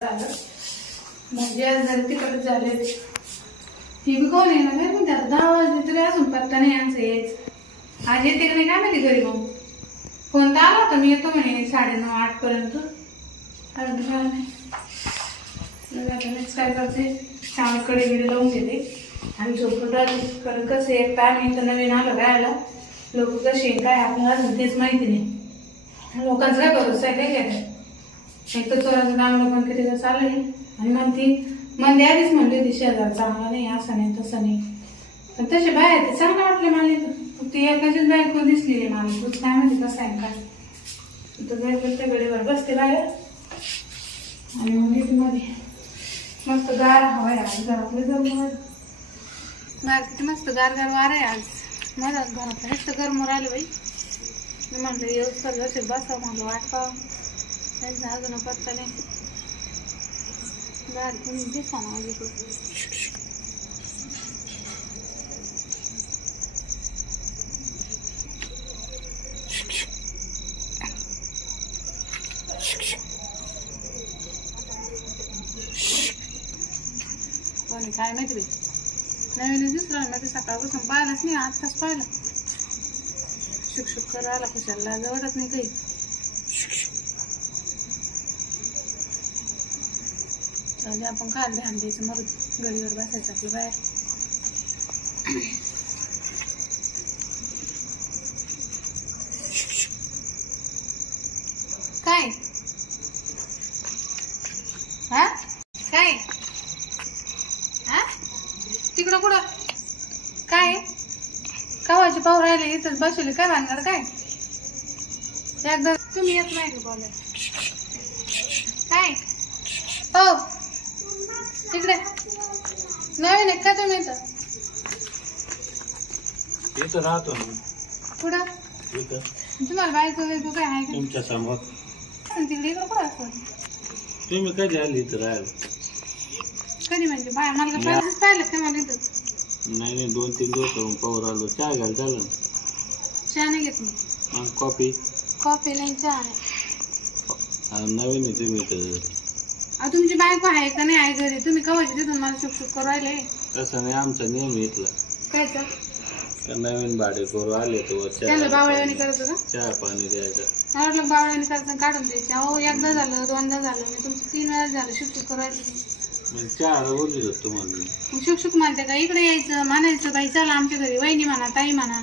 झालं. म्हणजे आज जर तिकडे झाले ती. बी कोण आहे ना काय म्हणते आता दहा वाजले तरी अजून पत्ता नाही यांचं यायचं. आज येते नाही काय माहिती घरी मग? फोन तर आला होता मी येतो म्हणे साडेनऊ आठ पर्यंत. अजून काय नाही. काय करते? शाळेकडे गिडे लावून घेते आणि झोपून राहते कारण कसं आहे टायमिंग तर नवीन आलं राहायला. लोक कसे काय आपल्याला अजून तेच माहिती नाही. लोकांचं काय भरोसा आहे काय काय एक तर चोराचं चांगलं पण किती दिवस आहे आणि मग ती मंदी आधीच म्हणली होती शेजार चांगला नाही असं नाही तसं नाही. पण तसे बाहेर ते चांगलं वाटलं मला ती एकाचीच बायको दिसली आहे मला. तूच काय माहिती कसं आहे काय तर बायकोच्या गडीवर बसते बाहेर. आणि मग येते मध्ये. मस्त गार हवा आहे आज घरातले जर बाहेर किती मस्त गार गार वार आहे आज. मजाच घरात नुसतं गरम राहिलं बाई. म्हणलं येऊ सगळं बसा. मला म्हणलं वाट पाहावं त्यांचा अजून पत्ता नाही कोणी काय माहिती बाई? नवीन दिसला माहिती सकाळपासून पाहिलंच नाही आजकाच पाहिलं. शुक शुक करायला कशाला जवळच नाही काही. जाऊ जे आपण काय ध्यान द्यायचं मग गडीवर बसायचं आपलं बाहेर. काय? हा? काय? हा? तिकडं कुठं? काय? कवाची पाहू राहिले इथंच बसवले काय भानगड काय? एकदा तुम्ही येत नाही. का बोलायला काय? हो. तिकडे नवीन आहे का तुम्ही इथं. इथं राहतो ना कुठं? इथं. तुम्हाला बायको वेगळं काय आहे का? तुमच्यासमोर. आणि तिकडे इकडं कुठं असतं तुम्ही कधी आली इथं राहायला? कधी म्हणजे? बाय मला का पहिल्यांदाच पाहिलं का मला इथं? नाही नाही दोन तीन दिवस होऊन पावर आलो. चहा घ्यायला झालं चहा नाही घेत मी. कॉफी? कॉफी नाही चहा नाही. नवीन आहे तुम्ही इथं. अहो तुमची बायको आहे का नाही आहे घरी? तुम्ही कवाची तिथून? मला शुक शुक करू राहिले. तसं नाही आमचा नियम आहे इथला कायचं का नवीन भाडे करू आले तर त्याला चहा बावळ्यावानी करायचं का? चहा पाणी द्यायचं. मला वाटलं बावळ्यावानी करायचं आणि काढून द्यायचे. अहो एकदा झालं दोनदा झालं मी तुमचं तीन वेळा झालं. शुक शुक करू राहिले मग चहा बोलली होत तुम्हाला मी. मग शुक शुक म्हणते का इकडे यायचं म्हणायचं बाई चला आमच्या घरी. वहिनी म्हणा ताई म्हणा.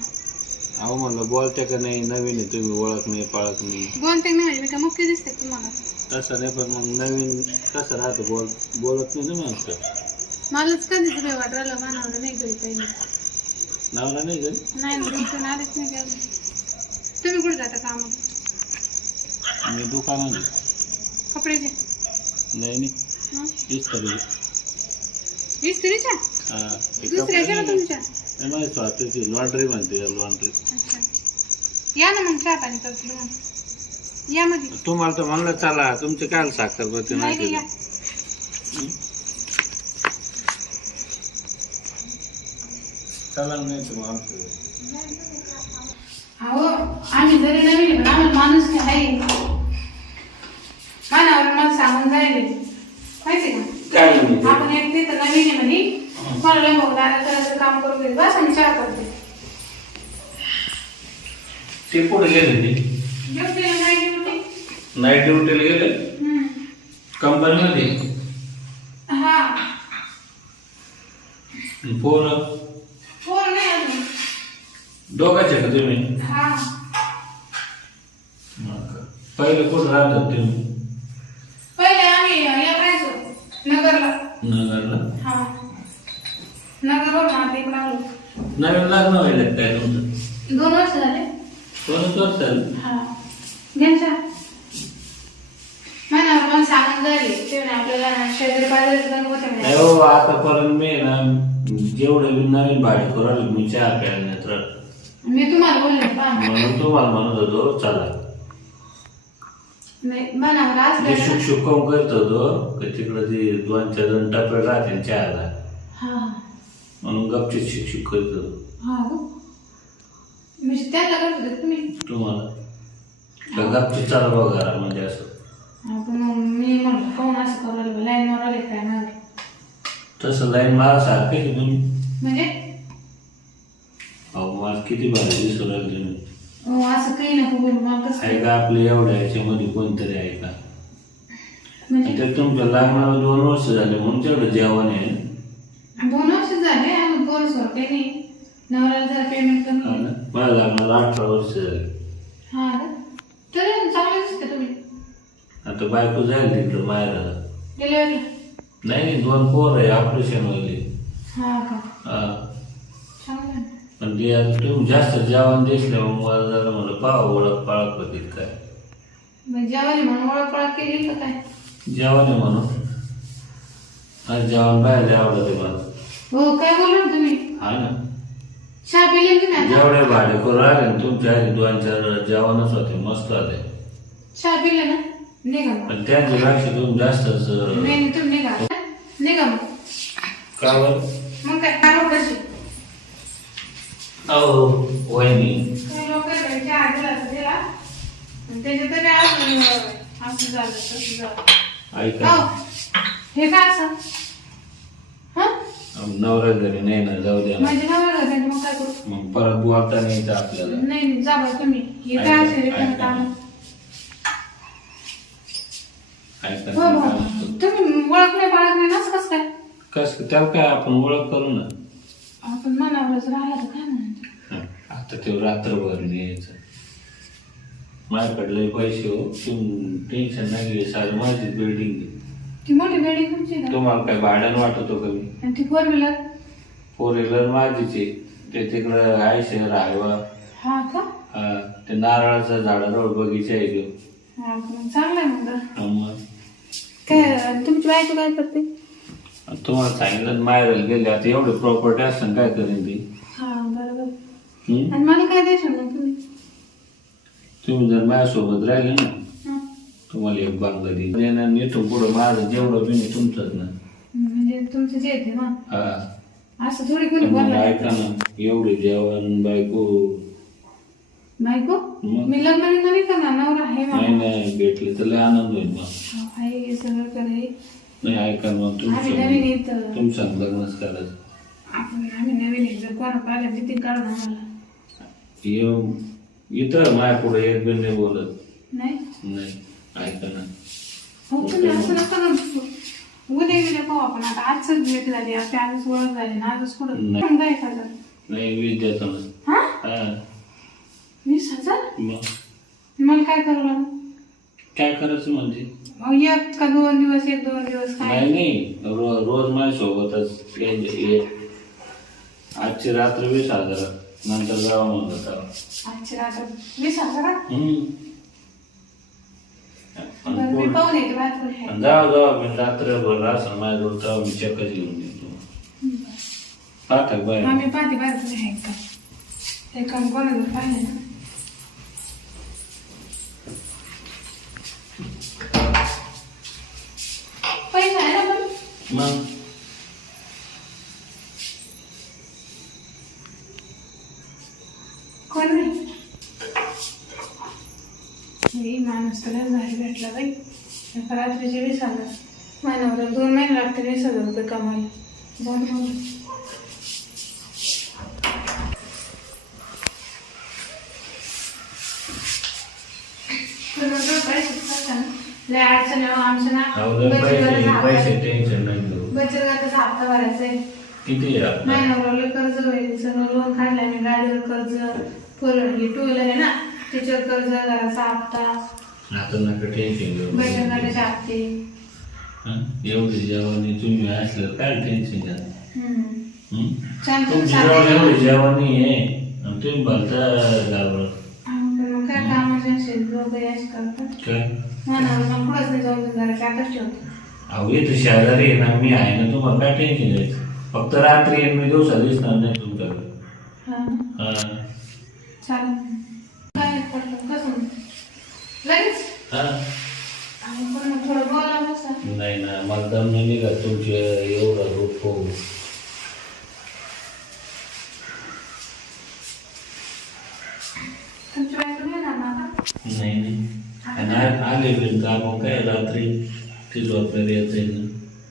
अहो म्हणलं बोलते का नाही? नवीन आहे तुम्ही ओळख नाही पाळख नाही बोलते नाही म्हणजे मी का मुख्य दिसते का तुम्हाला? तसं नाही पण मग नवीन कसं राहतं बोल बोलत नाही ना माणसं मलाच कधीच मानावलं नाही घरी काही. नाही नवरा नाही घरी? नाही ना तुमचं आलेच नाही का तुम्ही कुठे जाता कामाला? मी दुकानात आहे. कपड्याचे नाही नाही. हं? इस्त्री. इस्त्रीच्या? हा ते दुसऱ्याच्या ना कपडे तुमच्या. नाही, माझी स्वतःची लॉन्ड्री म्हणते लॉन्ड्री अच्छा. या ना मग चहा पाणी करतो तुम्हाला या मध्ये. तुम्हाला तर म्हणलं चला तुमचे काय साखर करते नाही या. केलं. चला नाही तर मग अहो आम्ही जरी नवीन आहे, पण आम्हाला माणूस की आहे. मानावर मला सांगून जाईल माहिती का? काय म्हणते आपण एक तिथं नवीन आहे म्हणे. कोणाला भाऊ दादा करायचं काम करून घेईल बस आम्ही चहा करते. ते पुढे गेले ते. घेऊन गेलं नाही ड्युटी नाईट ड्युटीला गेले? हा. पोर? नाही अजून. दोघांचे का तुम्ही? हा. पहिले कुठं राहतात तुम्ही? पहिले आम्ही नगरला. नगरला? हा. आलो. नवीन लग्न व्हायला काय तुमचं? दोन वर्ष झाले. दोनच वर्ष झालं हा घ्यायचा मनावर पण सांगून म्हणे आपल्याला शेजारी पाजारी नाही हो आतापर्यंत मी ना जेवढे बी नवीन भाडे करू राहिले, मी चहा प्यायला नेत राहतो. मी तुम्हाला बोलले म्हणून तुम्हाला म्हणत होतो चला. नाही मनावर मी शुक असलं शुक कम करत होतो की तिकडं ते दोन चार जण टपे राहते चहाला. हा म्हणून गपचीत शिक शिक करीत होतो. हा. म्हणजे त्याला करत होते तुम्ही? तुम्हाला. गपचीत चालू बघा म्हणजे असं. आपण मी म्हणलं कोण असं करू लाईन मारवले काय मागे तसं लाईन मला सारखं आहे तुम्ही म्हणजे अहो मला किती भारी दिसू तुम्ही अहो, असं काही नको बोलू मला कसं आपल्या एवढ्या याच्यामध्ये कोणतरी आहे का म्हणजे आणि ते तुमच्या लग्नाला दोन वर्ष झाले म्हणून तेवढं जेवण आहे दोन वर्ष झाले आम्ही दोन सौ रुपये नाही नवऱ्याला जरा पेमेंट कमी हा. ना? माझ्या लग्नाला अठरा वर्ष झाले हा का? तरी चांगले दिसते तुम्ही आता बायको जाईल तिकडं डिलिव्हरीला नाही नाही दोन पोर आहे ऑपरेशन वगैरे हा का? हा. चांगलं आहे. पण ते आता तुम्ही जास्त जेवण दिसल्यामुळे मला जरा म्हणलं पाहा ओळख पाळख होती काय. मग जेवायला म्हणून ओळख पळख केली का काय? जेवण आहे म्हणून. जेवण बाहेर आवडत आहे मला. हो काय बोलू तुम्ही? हा ना. चहा पिली की नाही आता? जेवढे भाडे करून आले ना तुमच्या आधी दोन चार जेवणच होते मस्त होते. चहा पिले ना? निघा मग पण तुम्ही जास्तच अं, नाही नाही, तुम्ही निघा. निघा मग. का बरं? मग काय काय लोकांची अहो वहिनी काही लोक दिला तर दिला आणि त्याच्यात तरी अजून असं झालं तसं झालं. ऐका. हो हे काय असं? हा? नवरा घरी नाही ना जाऊ द्या ना. माझे नवरा घरी मग काय करू? मग परत बोलता नाही येतं आपल्याला. नाही नाही जा बरं तुम्ही. हे काय असेल ऐका, रिकामं ऐका. काम. काय म्हणतो. तुम्ही कसं काय? कस त्याला काय आपण ओळख करू ना? आपण मनावरच राहिला तर काय म्हणायचं हा, आता ते रात्रभर यायचं. माझ्याकडले पैसे हो. तुम्ही टेन्शन नाही घे सारी माझी बिल्डिंग ती मोठी तुमची का? तुम्हाला काय भाड्यानं वाटतो कमी आणि ती फोर व्हीलर फोर व्हीलर माझीच आहे. ते तिकडं आहे शहर हायवा. हा का? ते नारळाचं झाडाजवळ बगीचा आहे तो. हा का? मग चांगलं आहे मग तर. हा, मग. काय तुमची बायको काय करते? आणि तुम्हाला सांगितलं ना माहेराला गेले आता एवढे प्रॉपर्टी असताना काय करेन ती? हा बरोबर. हं? आणि मला काय द्यायचं मग तुम्ही? तुम्ही जर माझ्यासोबत राहिले ना हा. तुम्हाला एक बांगला नाही इथून पुढं माझं जेवढं बी नाही तुमचंच ना. म्हणजे तुमचं जे येते ना. हा. असं थोडी कोणी पण मग बोलणार ऐका ना एवढे जेवण बायको बायको मग? मी लग्न बिग्न नाही करणार नवरा आहे नाही नाही भेटले तर लय आनंद होईल मग. हा, आहे हे सगळं करे. नाही ऐका मग आम्ही नवीन तुमचं येत. तुमचं लग्नच करायचं. आपण आम्ही नवीन येत जर कोणा पाहिलं भीती काढून आम्हाला. येऊ. इथं माझ्या पुढे एक बिन नाही बोलत. नाही? नाही ऐका ना. हो तुम्ही असं नका करू. उद्या गेले पाहू आपण. आता आजच भेट झाली आता आजच ओळख झाली ना आजच कुठं नाही. खायचं नाही वीज देतो ना. हा? हा. वीस हजार? मग. मला काय करू लागलं काय करायचं म्हणजे? एक का दोन दिवस एक दोन दिवस काय? नाही नाही. रो रोज माझ्यासोबतच ये- ये. आजची रात्र वीस हजार. नंतर जावा म्हणलं तेव्हा. आजची रात्र वीस हजार हम्म. आणि बरं मी पुढं- पाहून येते बाहेर कोणी आहे. आणि जावा जावा. मी रात्रभर असं माझ्याजवळ तेव्हा मी चक्कच घेऊन देतो पाहता बाय आम्ही पाहते बाहेर आहे का? काम कोणाचं पाहिलं ना पैसा आहे ना पण मग कोण मी माणूस तर बाहेर भेटला बाई. रात्रीचे वीस हजार महिन्यावर दोन महिने लागते वीस हजार रुपये कमायला. जाऊ मग. ना. लय अडचण आहे हो आमच्या ना. पैसे टेन्शन नाही घेऊ बचत गटाचा हप्ता भरायचा आहे किती आहे आपलं कर्ज होईल सगळं लोन काढलं मी गाडीवर कर्ज फोर टू व्हीलर आहे ना त्याच्यावर कर्ज घराचा हप्ता. आता नका टेन्शन घेऊ. बचत गटाचे हप्ते. हं? एवढी जेवणी तुम्ही असल्यावर काय टेन्शन घ्या हम्म. हं? छान तुम्ही तुमची जेवण. एवढी जेवणी आहे. आणि तुम्ही भरता घाबरत हा, लोक यश करतात काय म्हणा मग पुढंच नाही जाऊन घराच्या आताच ठेवतो. अहो इथं शेजारी आहे ना मी आहे ना तुम्हाला काय टेन्शन घ्यायचं फक्त रात्री येईन मी दिवसा दिसणार नाही तुमच्याकडे. हा. हा. चालेल. काय पडलं? कसं? लगेच? हा. आणि पण मग थोडं बोला बसा नाही ना मला दम नाही निघत तुमचे एवढं रूप हो तुमची बायको नाही येणार ना आता नाही